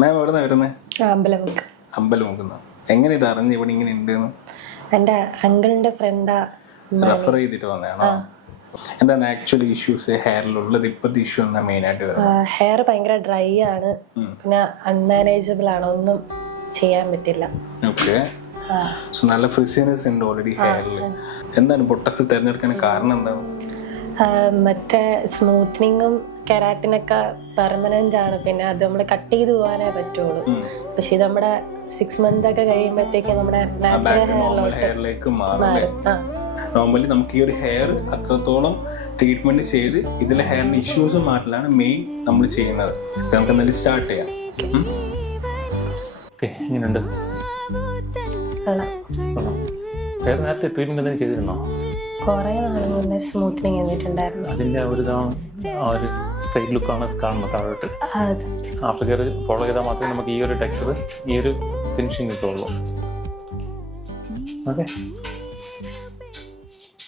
മാം എവിടെ നിന്നാണ് വരുന്നത്? അമ്പലമുക്ക്. അമ്പലമുക്കുന്ന. എങ്ങനെ ഇത് അറിഞ്ഞ് ഇവിടെ ഇങ്ങനെ ഉണ്ട്? എൻ്റെ അങ്കിളിന്റെ ഫ്രണ്ടാ റെഫർ ചെയ്തിട്ട് വന്നതാണോ? എന്താണ് ആക്ച്വലി ഇഷ്യൂസ് ഹെയറിലുള്ളത്? ഇപ്പോഴത്തെ ഇഷ്യൂ എന്താ മെയിൻ ആയിട്ട് വരുന്നത്? ഹെയർ ഭയങ്കര ഡ്രൈ ആണ്, പിന്നെ അൺമാനേജബിൾ ആണ്, ഒന്നും ചെയ്യാൻ പറ്റില്ല. ഓക്കെ. സോ നല്ല ഫ്രിസിനെസ് ഉണ്ട് ഓൾറെഡി ഹെയറിൽ. എന്താണ് ബൊട്ടക്സ് തിരഞ്ഞെടുക്കാൻ കാരണം എന്താണ്? മറ്റേ സ്മൂത്തനിങ്ങും കെരാറ്റിനൊക്കെ പെർമനന്റ് ആണ്, പിന്നെ അത് നമ്മൾ കട്ട് ചെയ്ത് പോകാനേ പറ്റുള്ളൂ. പക്ഷെ ഇത് നമ്മുടെ 6 months ഒക്കെ കഴിയുമ്പോഴത്തേക്ക് നമ്മുടെ നാച്ചുറൽ ഹെയറിലേക്ക് മാറും. നോർമലി നമുക്ക് ഈ ഒരു ഹെയർ അത്രത്തോളം ട്രീറ്റ്മെന്റ് ചെയ്ത് ഇതിലെ ഹെയറിന്റെ ഇഷ്യൂസ് മാറ്റലാണ് മെയിൻ നമ്മൾ ചെയ്യുന്നത്. നമുക്ക് എന്തായാലും സ്റ്റാർട്ട് ചെയ്യാം. എങ്ങനെയുണ്ട്? നേരത്തെ ട്രീറ്റ്മെന്റ് എന്തെങ്കിലും ചെയ്തിരുന്നോ? കുറെ നാൾ മുന്നേ സ്മൂത്തനിങ് ചെയ്തിട്ടുണ്ടായിരുന്നു. അതിന്റെ ഒരു ഒരു സ്ട്രൈറ്റ് ലുക്കാണ് കാണുന്നത് താഴോട്ട്. ആഫ്റ്റർ കെയർ ഫോളോ ചെയ്താൽ മാത്രമേ നമുക്ക് ഈ ഒരു ടെക്സ്ചർ, ഈ ഒരു ഫിനിഷിങ് കിട്ടുള്ളൂ. ഓക്കെ.